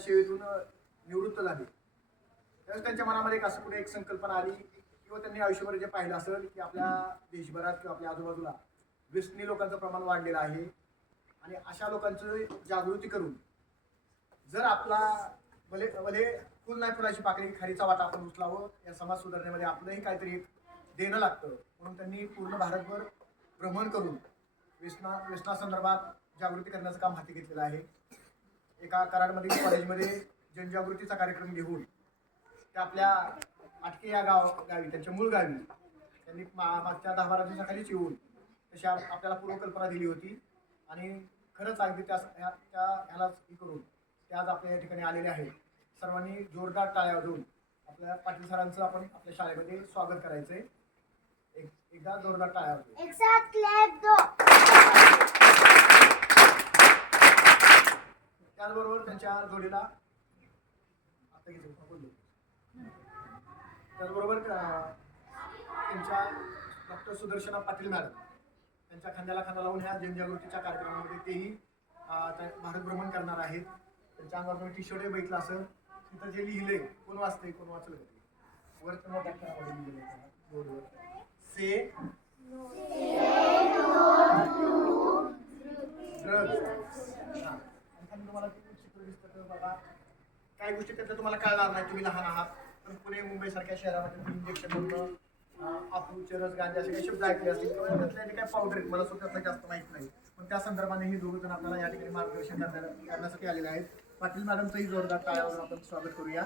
सेवेतून निवृत्त झाले त्यावेळेस त्यांच्या मनामध्ये एक असं कुठे एक संकल्पना आली किंवा त्यांनी आयुष्यभर जे पाहिलं असेल की आपल्या देशभरात किंवा आपल्या आजूबाजूला व्यसनी लोकांचं प्रमाण वाढलेलं आहे आणि अशा लोकांची जागृती करून जर आपला भले भले फुल नाही फुलाची पाकळी खारीचा वाटा आपण उचलावं या समाज सुधारण्यामध्ये आपलंही काहीतरी एक देणं लागतं म्हणून त्यांनी पूर्ण भारतभर भ्रमण करून व्यसनासंदर्भात जागृती करण्याचं काम हाती घेतलेलं आहे. एका कराडमधील कॉलेजमध्ये जनजागृतीचा कार्यक्रम घेऊन त्या आपल्या आटके या गावी त्यांच्या मूळ गावी त्यांनी मागच्या 10-12 दिवसाखालीच येऊन तशी आपल्याला पूर्वकल्पना दिली होती आणि खरंच अगदी ह्यालाच हे करून ते आज आपल्या या ठिकाणी आलेले आहेत. सर्वांनी जोरदार टाळ्या वाजवून आपल्या पाटील सरांचं आपण आपल्या शाळेमध्ये स्वागत करायचंय. एकदा जोरदार टाळ्या वाजवून एक साथ क्लॅप दो. त्याचबरोबर त्यांच्या जोडीला आता बोललो त्याचबरोबर त्यांच्या डॉक्टर सुदर्शना पाटील मॅडम त्यांच्या खांद्याला खांदा लावून ह्या जनजागृतीच्या कार्यक्रमामध्ये तेही भारत भ्रमण करणार आहेत. त्यांच्या अंगावर तुम्ही टी शर्टही बघितलं असेल तिथं जे लिहिलंय कोण वाचतंय कोण वाचलं वरच्या मोठ्या अक्षरामध्ये लिहिलेलं बोर्डवर से आणि तुम्हाला चित्र दिसतं बाबा काही गोष्टी त्यातल्या तुम्हाला कळणार नाही तुम्ही लहान आहात पण पुणे मुंबई सारख्या शहरामध्ये इंजेक्शन म्हणून आपू चरस गांजा असे काही शब्द ऐकले असतील किंवा त्यातल्या काय पावडर आहेत मला सुद्धा जास्त माहित नाही पण त्या संदर्भाने ही दोघं जण आपल्याला या ठिकाणी मार्गदर्शन करण्यासाठी आलेले आहेत. पाटील मॅडमचंही जोरदार टाळ्यावर आपण स्वागत करूया.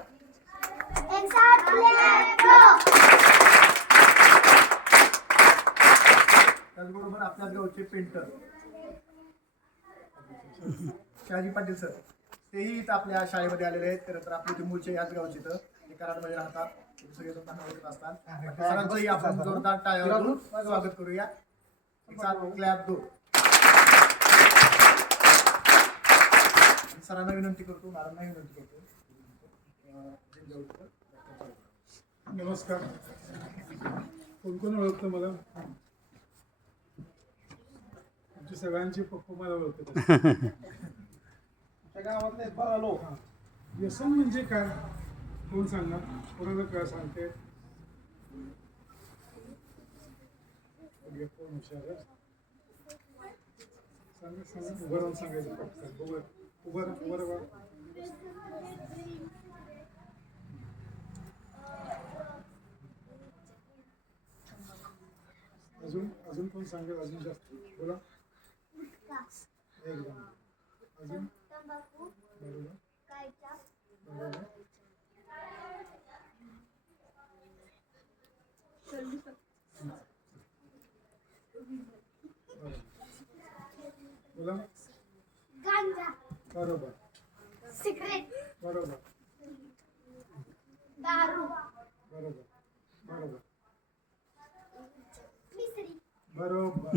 त्याचबरोबर आपल्या गावचे पेंटर शहाजी पाटील सर तेही इथं आपल्या शाळेमध्ये आलेले आहेत. खरं तर आपले ते मूळचे याच गावचे इथं ते कराडमध्ये राहतात सगळे होत असतात. सरांचंही आपण जोरदार टाळ्यावर स्वागत करूया. क्लॅप दो. सरांना विनंती करतो मॅडमना विनंती करतो. नमस्कार. कोण कोण ओळखतं मला? आमच्या सगळ्यांचे पप्पा मला ओळखतात. गावातले बघा लोक व्यसन म्हणजे काय कोण सांगा कोणाला काय सांगते कोण हुशार सांगा सांगा उभं राहून सांगायचं पटकन उभं राहा. अजून कोण सांगेल अजून जास्त बोला एकदम अजून बरोबर बोला गांजा बरोबर सिगरेट बरोबर दारू बरोबर बरोबर मिसरी बरोबर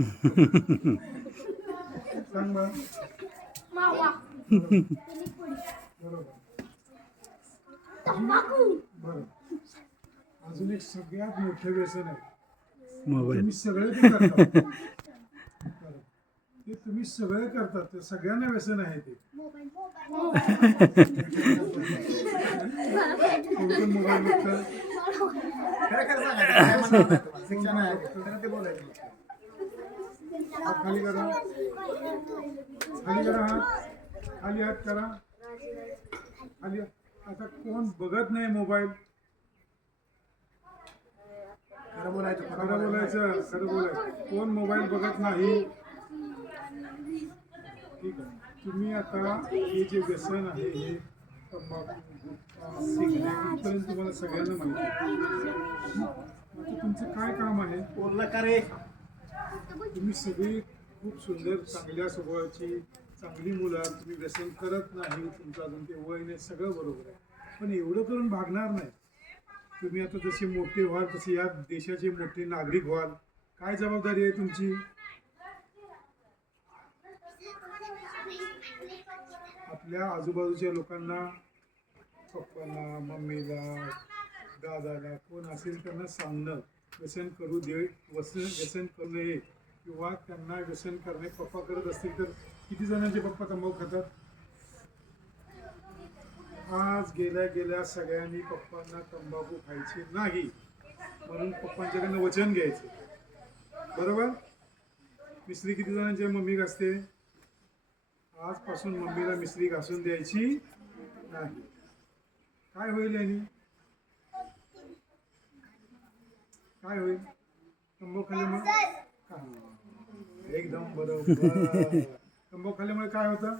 सांग बा मावा बरोबर तंबाखू बरोबर. अजून एक सगळ्यात मोठं व्यसन आहे तुम्ही सगळे ते करता ते तुम्ही सगळे करतात ते सगळ्यांना व्यसन आहे ते मोबाईल मोबाईल बघतात शिक्षण आहे ते बोलायचं. खाली करा हात खाली हात करा खाली. आता कोण बघत नाही मोबाईल? खरं बोलायचं खरं बोलायचं कोण मोबाईल बघत नाही? ठीक आहे. तुम्ही आता हे जे व्यसन आहे हे तंबाखू सिगरेट इथपर्यंत तुम्हाला सगळ्यांना माहिती आहे. तुमचं काय काम आहे? बोललं का रे? तुम्ही सगळी खूप सुंदर चांगल्या स्वभावाची चांगली मुलं तुम्ही व्यसन करत नाही तुमचं अजून ते वय नाही सगळं बरोबर आहे पण एवढं करून भागणार नाही. तुम्ही आता जसे मोठे व्हाल तसे या देशाचे मोठे नागरिक व्हाल. काय जबाबदारी आहे तुमची? आपल्या आजूबाजूच्या लोकांना पप्पाला मम्मीला दादाला कोण असेल त्यांना सांगणं व्यसन करू दे व्यसन करू नये किंवा त्यांना व्यसन करणे पप्पा करत असतील तर किती जणांचे पप्पा तंबाखू खातात? आज गेल्या सगळ्यांनी पप्पांना तंबाखू खायची नाही म्हणून पप्पांच्याकडनं वचन घ्यायचं. बरोबर? मिसरी किती जणांची मम्मी घासते? आजपासून मम्मीला मिसरी घासून द्यायची नाही. काय होईल यांनी? काय होईल? तंबाखू खाल्ल्यामुळे एकदम बरोबर. तंबाखू खाल्ल्यामुळे काय होतं?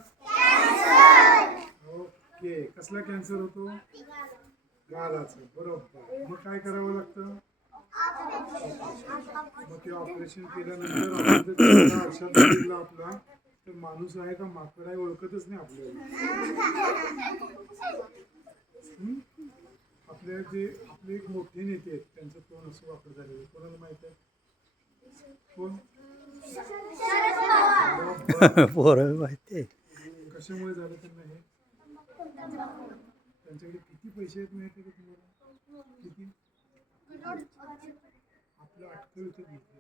ओके. कसला कॅन्सर होतो? गालाचं. बरोबर. मग काय करावं लागतं? मग ते ऑपरेशन केल्यानंतर आपण जर त्याला आरशात बघितला आपला तर माणूस आहे का माकड आहे ओळखतच नाही आपल्याला. आपल्या जे आपले एक मोठे नेते आहेत त्यांचं तोंड असं वाकड झालेलं कोणाला माहित आहे? कोण? पोरं माहिती. कशामुळे झालं त्यांना हे? त्यांच्याकडे किती पैसे आहेत माहिती का तुम्हाला? किती? आपलं अटकळ इथे घेतलं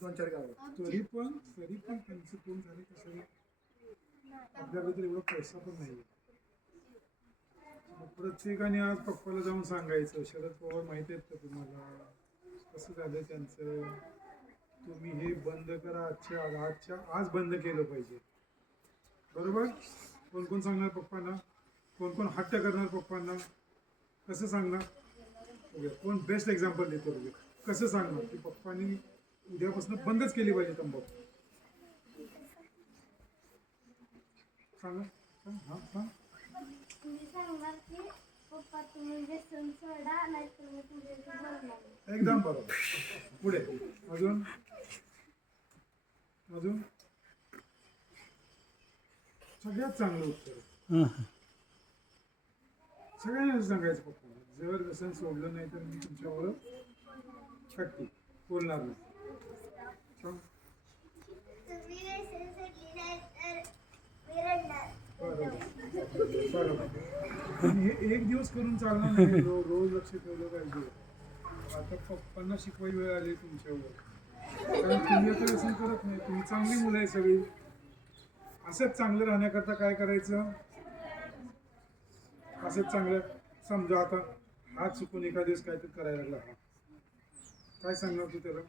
दोन-चार गावं. तरी पण त्यांचं तोंड झाले कसं? आपल्याबद्दल एवढा पैसा पण नाही. प्रत्येकाने आज पप्पाला जाऊन सांगायचं, शरद पवार माहिती आहेत का तुम्हाला कसं झालं त्यांचं? तुम्ही हे बंद करा. आजच्या आज बंद केलं पाहिजे. बरोबर? कोण कोण सांगणार पप्पांना? कोण कोण हट्ट करणार पप्पांना? कसं सांगणार? कोण बेस्ट एक्झाम्पल देतो? कसं सांगणार की पप्पांनी उद्यापासून बंदच केली पाहिजे तंबाखू? सांगा. हां सांग. मी सांगणार की पप्पा तुम्ही व्यसन सोडा नाहीतर मी तुझ्याशी बोलणार नाही. एकदम बरोबर. पुढे अजून अजून सगळ्यात चांगलं उत्तर सगळ्यांना सांगायचं पप्पा जर व्यसन सोडलं नाही तर मी तुमच्यावर कट्टी बोलणार नाही. सांग. तुम्ही व्यसन सोडली नाही तर मी रडणार. बरोबर बरोबर. आणि हे एक दिवस करून चालणार नाही. रोज लक्ष ठेवलं पाहिजे. आता पप्पांना शिकवायची वेळ आली तुमच्यावर. कारण तुम्ही आता व्यसन करत नाही. तुम्ही चांगली मुलं आहे सगळी. असंच चांगलं राहण्याकरता काय करायचं? असंच चांगलं समजा आता हा चुकून एका दिवस काहीतरी करायला लागला. हा काय सांगणार तू त्याला?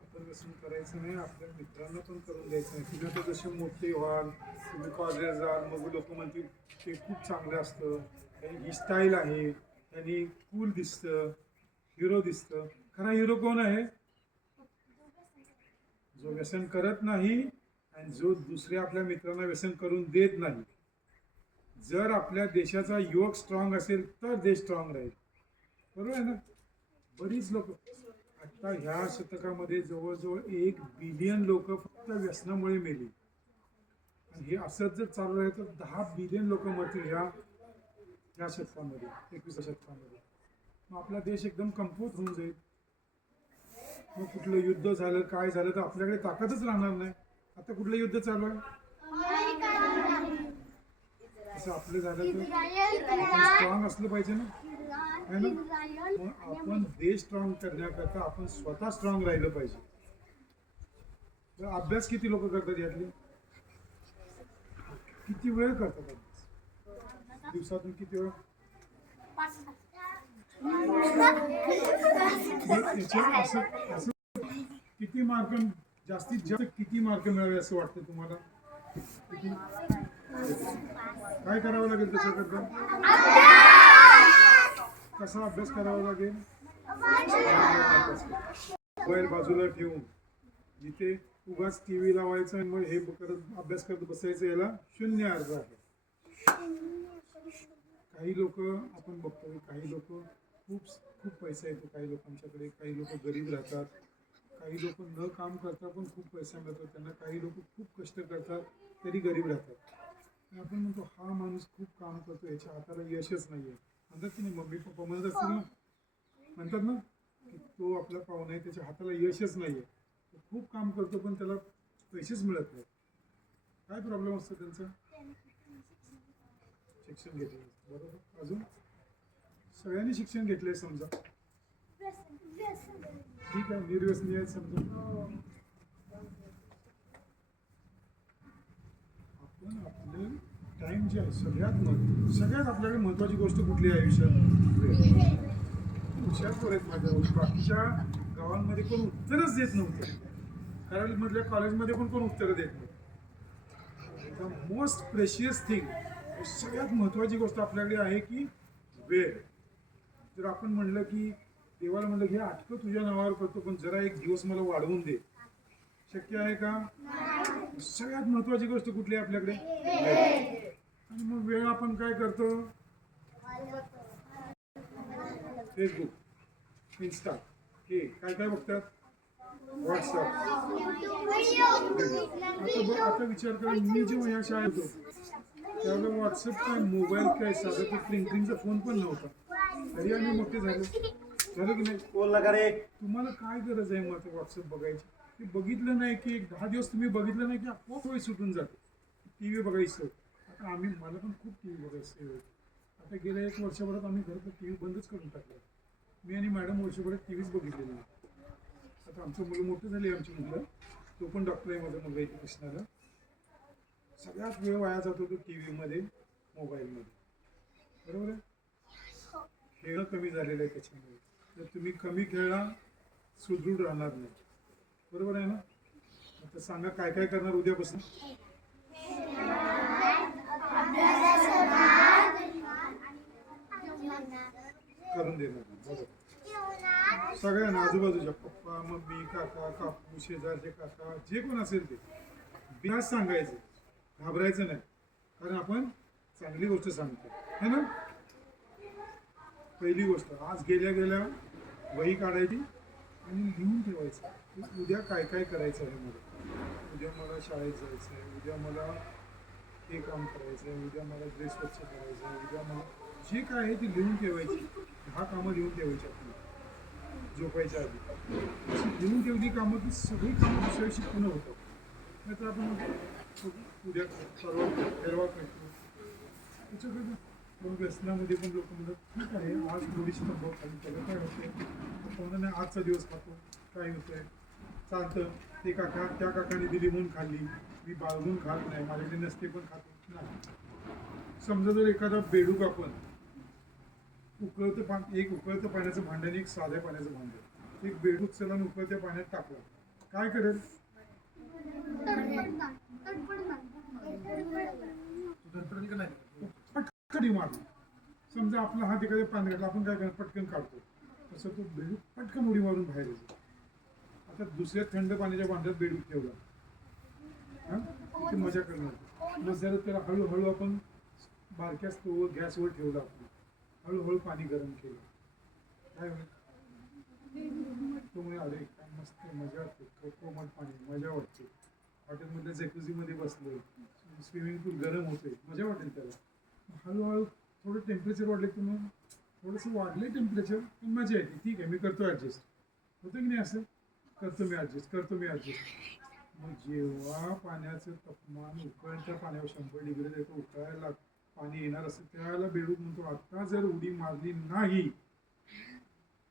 आपण व्यसन करायचं नाही. आपल्या मित्रांना पण करून द्यायचं नाही. तुम्ही आता जसे मोठे व्हाल तुम्ही कॉलेज जाल मग लोक म्हणतील ते खूप चांगलं असतं, ही स्टाईल आहे, त्यांनी कूल दिसतं, हिरो दिसतं. खरा हिरो कोण आहे? जो व्यसन करत नाही आणि जो दुसऱ्या आपल्या मित्रांना व्यसन करून देत नाही. जर आपल्या देशाचा युवक स्ट्रॉंग असेल तर देश स्ट्रॉंग राहील. बरोबर आहे ना? बरीच लोक आता ह्या शतकामध्ये जवळजवळ 1 बिलियन लोक फक्त व्यसनामुळे मेली. आणि हे असंच जर चालू राहील तर 10 बिलियन लोक मरतील ह्या शतकामध्ये 21व्या शतकामध्ये. मग आपला देश एकदम कमकुवत होऊन जाईल. मग कुठलं युद्ध झालं काय झालं तर आपल्याकडे ताकदच राहणार नाही. आता कुठलं युद्ध चालू आहे? असं आपलं झालं तर स्ट्रॉंग असलं पाहिजे ना, है ना? मग आपण देश स्ट्रॉंग करण्याकरता आपण स्वतः स्ट्रॉंग राहिलं पाहिजे. तर अभ्यास किती लोक करतात यातले? किती वेळ करतात अभ्यास? दिवसातून किती वेळ? असं किती मार्क जास्तीत जास्त किती मार्क मिळावे असं वाटतं तुम्हाला? काय करावं लागेल त्याच्याकरता? कसा अभ्यास करावा लागेल? मोबाईल बाजूला ठेवून जिथे उगाच टीव्ही लावायचं आणि मग हे करत अभ्यास करत बसायचं याला 0 अर्थ आहे. काही लोक आपण बघतो काही लोक खूप पैसा येतो काही लोकांच्याकडे. काही लोक गरीब राहतात. काही लोक न काम करता पण खूप पैसा मिळतो त्यांना. काही लोक खूप कष्ट करतात तरी गरीब राहतात. आपण म्हणतो हा माणूस खूप काम करतो याच्या हाताला यशच नाही आहे म्हणतात की नाही? मम्मी पप्पा म्हणत असतील ना, म्हणतात ना की तो आपला पाहुणा आहे त्याच्या हाताला यशच नाही आहे. तो खूप काम करतो पण त्याला पैसेच मिळत नाहीत. काय प्रॉब्लेम असतो त्यांचा? शिक्षण घेतलं. बरोबर. अजून सगळ्यांनी शिक्षण घेतलंय समजा, ठीक आहे, निर्व्यसनी आहेत समजा. पण आपले टाईम जे आहे सगळ्यात आपल्याकडे महत्त्वाची गोष्ट कुठली आहे आयुष्यात? वेळ. हुशार पोर आहेत माझ्या बाकीच्या गावांमध्ये कोण उत्तरच देत नव्हतं. कराडमधल्या कॉलेजमध्ये पण कोण उत्तरं देत नव्हतं. द मोस्ट प्रेशियस थिंग, सगळ्यात महत्त्वाची गोष्ट आपल्याकडे आहे की वेळ. जर आपण म्हणलं की देवाला म्हणलं की आटकं तुझ्या नावावर करतो पण जरा एक दिवस मला वाढवून दे, शक्य आहे का? सगळ्यात महत्त्वाची गोष्ट कुठली आहे आपल्याकडे? वेळ. आणि मग वेळ आपण काय करतो? फेसबुक, इन्स्टा, हे काय काय बघतात? व्हॉट्सअप. आता विचार करा, मी जेव्हा या शाळेत होतो त्यावेळेला व्हॉट्सअप काय, मोबाईल काय, साधा तो ट्रिंकरिंगचा फोन पण नव्हता. तरी आम्ही मोठे झालो की नाही? बोलला का रे? तुम्हाला काय गरज आहे मग व्हॉट्सअप बघायची? ते बघितलं नाही की एक 10 दिवस तुम्ही बघितलं नाही की आपोआप वेळ सुटून जाते. टी व्ही बघायचं. आता मला पण खूप टी व्ही बघायचं. आता गेल्या 1 वर्षभरात आम्ही घरात टी व्ही बंदच करून टाकला. मी आणि मॅडम वर्षभरात टी व्हीच बघितलेली नाही. आता आमचं मुलं मोठं झाली, आमची मुलं, तो पण डॉक्टर आहे माझा मुलगा इथे कृष्णाला. सगळ्यात वेळ वाया जातो तो टी व्हीमध्ये, मोबाईलमध्ये. बरोबर आहे? खेळणं कमी झालेलं आहे त्याच्यामुळे. जर तुम्ही कमी खेळला सुदृढ राहणार नाही. बरोबर आहे ना? आता सांगा काय काय करणार उद्यापासून? करून देणार. बरोबर. सगळ्यांना आजूबाजूच्या पप्पा, मम्मी, काका, काकू, शेजारचे काका, जे कोण असेल ते बिनधास्त सांगायचं, घाबरायचं नाही. कारण आपण चांगली गोष्ट सांगतो है ना. पहिली गोष्ट, आज गेल्या वही काढायची आणि लिहून ठेवायचं की उद्या काय काय करायचं आहे मला. उद्या मला शाळेत जायचं आहे, उद्या मला हे काम करायचं आहे, उद्या मला ड्रेस स्वच्छ करायचं आहे, उद्या मला जे काय आहे ते लिहून ठेवायची. 10 कामं लिहून ठेवायची आपली झोपायच्या आधी. अशी लिहून ठेवली कामं की सगळी कामं दुसऱ्या दिवशी पूर्ण होतात. नाहीतर आपण उद्या परवा ठरवा करतो त्याच्याकडे. पण व्यसनामध्ये पण लोक म्हणतात ठीक आहे आज थोडीशी तंबाखू खाली, त्याला काय होते? कोणा नाही आजचा दिवस खातो, काय होतंय, चालतं. ते काका त्या काकाने दिली म्हणून खाल्ली, मी बाळगून खात नाही, माझ्याकडे नसते पण खातो नाही. समजा जर एखादा बेडूक आपण एक उकळतं पाण्याचं भांडं आणि एक साध्या पाण्याचं भांडं, एक बेडूक चला आणि उकळत्या पाण्यात टाकलं, काय करेल? पटकन मारलं. समजा आपला हात एखाद्या पाण्यात घातला, आपण काय करणार? पटकन काढतो. तसं तो बेडूक पटकन उडी मारून बाहेर येतो. आता दुसऱ्या थंड पाण्याच्या भांड्यात बेडूक ठेवला, हां मजा करणार. मग जर त्याला हळूहळू आपण बारक्या स्टोव्हवर गॅसवर ठेवला, आपण हळूहळू पाणी गरम केलं, काय होईल? तो म्हणजे अरे काय मस्त मजा वाटते, कोमट पाणी, मजा वाटते. हॉटेलमधल्या जॅकुझीमध्ये बसलोय, स्विमिंग पूल गरम होते, मजा वाटेल त्याला. हळूहळू थोडं टेम्परेचर वाढले की मग थोडंसं वाढले टेम्परेचर पण मजा येते. ठीक आहे मी करतो ॲडजस्ट, होतं की नाही असं? करतो मी ॲडजस्ट. मग जेव्हा पाण्याचं तापमान उकळत्या पाण्यावर 100 डिग्री येतो, उकळायला पाणी येणार असेल त्यावेळेला बेडूक म्हणतो आता जर उडी मारली नाही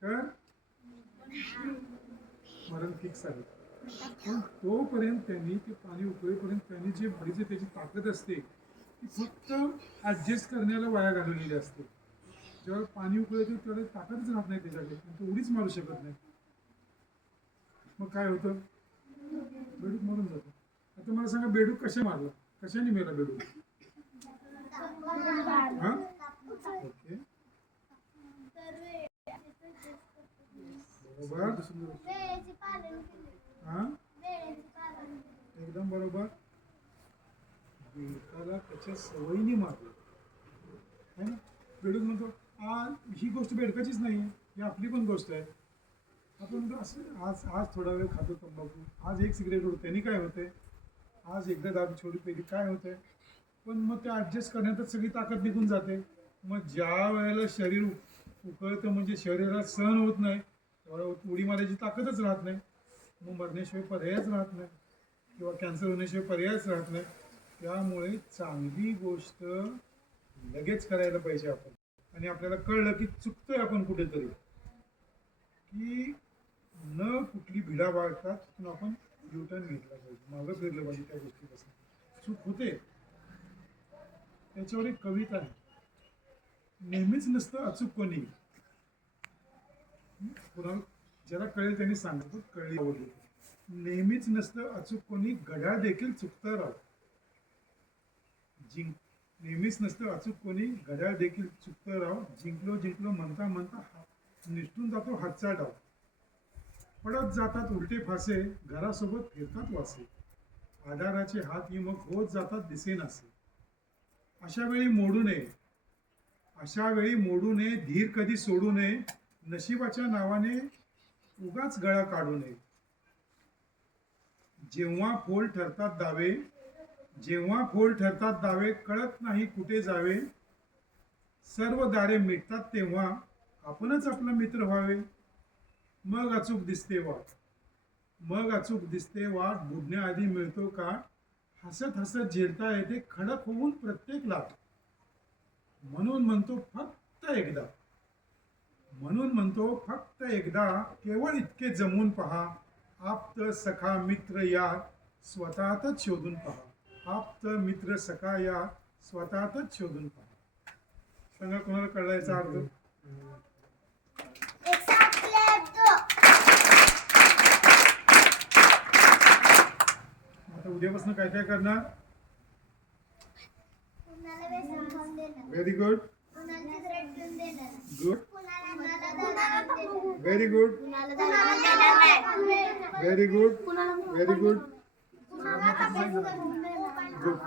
तर मरण फिक्स आहे. पण तोपर्यंत त्यांनी ते पाणी उकळेपर्यंत त्यांनी जे बडीचे त्याची ताकद असते ती फक्त ॲडजस्ट करण्याला वाया घालवलेली असते. जेव्हा पाणी उकळतं तेवढं ताकदच राहत नाही त्याच्याकडे, तो उडीच मारू शकत नाही. मग काय होतं? बेडूक मरून जातो. आता मला सांगा बेडूक कशा मारला, कशाने मेला बेडूक? हां ओके बरोबर, हां एकदम बरोबर. बेडकाला त्याच्या सवयीने मारलं है ना. बेडूक म्हणतो ही गोष्ट बेडकाचीच नाही, ही आपली पण गोष्ट आहे. आपण म्हणतो असं आज थोडा वेळ खातो तंबाखू, आज एक सिगरेट उडतो, त्यांनी काय होतंय? आज एकदा दारू छोडी पेली, काय होतंय? पण मग ते ॲडजस्ट करण्यातच सगळी ताकद निघून जाते. मग ज्या वेळेला शरीर उकळतं म्हणजे शरीरात सहन होत नाही, त्यावेळेला उडी मारायची ताकदच राहत नाही. मग मरण्याशिवाय पर्यायच राहत नाही किंवा कॅन्सर होण्याशिवाय पर्यायच राहत नाही. त्यामुळे चांगली गोष्ट लगेच करायला पाहिजे आपण. आणि आपल्याला कळलं की चुकतोय आपण कुठेतरी, की न कुठली भिडा बाळगतात तिथून आपण युटर्न घेतला पाहिजे, मागं फिरलं पाहिजे त्या गोष्टीपासून. चूक होते त्याच्यावर एक कविता आहे. नेहमीच नसतं अचूक कोणी. पुन्हा ज्याला कळेल त्यांनी सांगतो, कळली आवडली. नेहमीच नसतं अचूक कोणी, घड्याळ देखील चुकतं राव. नेहमीच नसतं अचूक कोणी, घड्याळ देखील चुकतं राव. जिंकलो जिंकलो म्हणता म्हणता निसटून जातो हातचा डाव. पडत जातात उलटे फासे, घरासोबत फिरतात वासे. आधाराचे हात ही मग होत जातात दिसेनासे. अशा वेळी मोडू नये, अशा वेळी मोडू नये, धीर कधी सोडू नये. नशिबाच्या नावाने उगाच गळा काढू नये. जेव्हा फोल ठरतात दावे, जेव्हा फोल ठरतात दावे, कळत नाही कुठे जावे. सर्व दारे मिटतात तेव्हा आपणच आपला मित्र व्हावे. मग अचूक दिसते वाट, मग अचूक दिसते वाट. बुडण्याआधी मिळतो का, हसत हसत झेलता येते खडक होऊन प्रत्येक लाट. म्हणून म्हणतो फक्त एकदा, म्हणून म्हणतो फक्त एकदा, केवळ इतके जमून पहा. आप्त सखा मित्र या स्वतःतच शोधून पहा. आप्त मित्र सखा या स्वतःतच शोधून पहा. सांगा कोणाला कळला याचा अर्थ? आता उद्यापासून काय काय करणार? Very good, good, very good, very good, very good, good.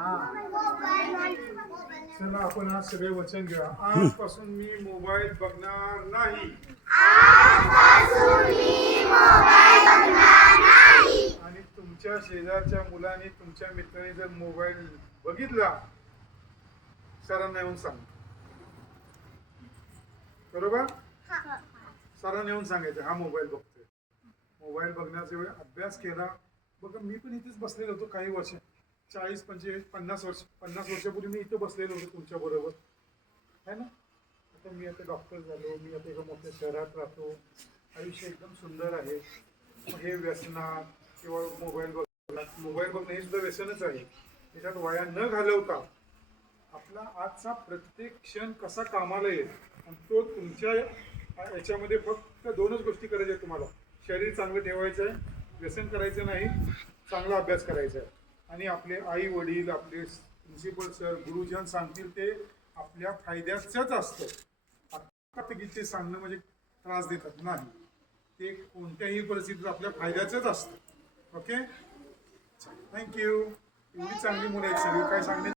चला आपण आज सगळे वचन घ्या. आजपासून मी मोबाईल बघणार नाही. आणि तुमच्या शेजारच्या मुलांनी, तुमच्या मित्रांनी जर मोबाईल बघितला, सरांना येऊन सांग. बरोबर? सरांना येऊन सांगायचं हा मोबाईल बघतोय. मोबाईल बघण्याच्या वेळी अभ्यास केला. बघा मी पण इथेच बसलेलो होतो काही वर्ष, 40, 25, 50 वर्षापूर्वी मी इथं बसलेलो होतो तुमच्या बरोबर, है ना. आता मी आता डॉक्टर झालो, मी आता एका मोठ्या शहरात राहतो. आयुष्य एकदम सुंदर आहे. हे व्यसनात किंवा मोबाईल बघणं हे सुद्धा व्यसनच आहे. त्याच्यात वाया न घालवता आपला आजचा प्रत्येक क्षण कसा कामाला येईल, आणि तो तुमच्या याच्यामध्ये फक्त 2च गोष्टी करायच्या तुम्हाला. शरीर चांगलं ठेवायचं आहे, व्यसन करायचं नाही, चांगला अभ्यास करायचा आहे. आणि आपले आई वडील, आपले प्रिन्सिपल सर, गुरुजन सांगतील ते आपल्या फायद्याचंच असतं. आता ते सांगणं म्हणजे त्रास देतात नाही, ते कोणत्याही परिस्थितीत आपल्या फायद्याचंच असतं. Okay, thank you. एवढी चांगली मुलं आहेत सगळी, काय सांगणे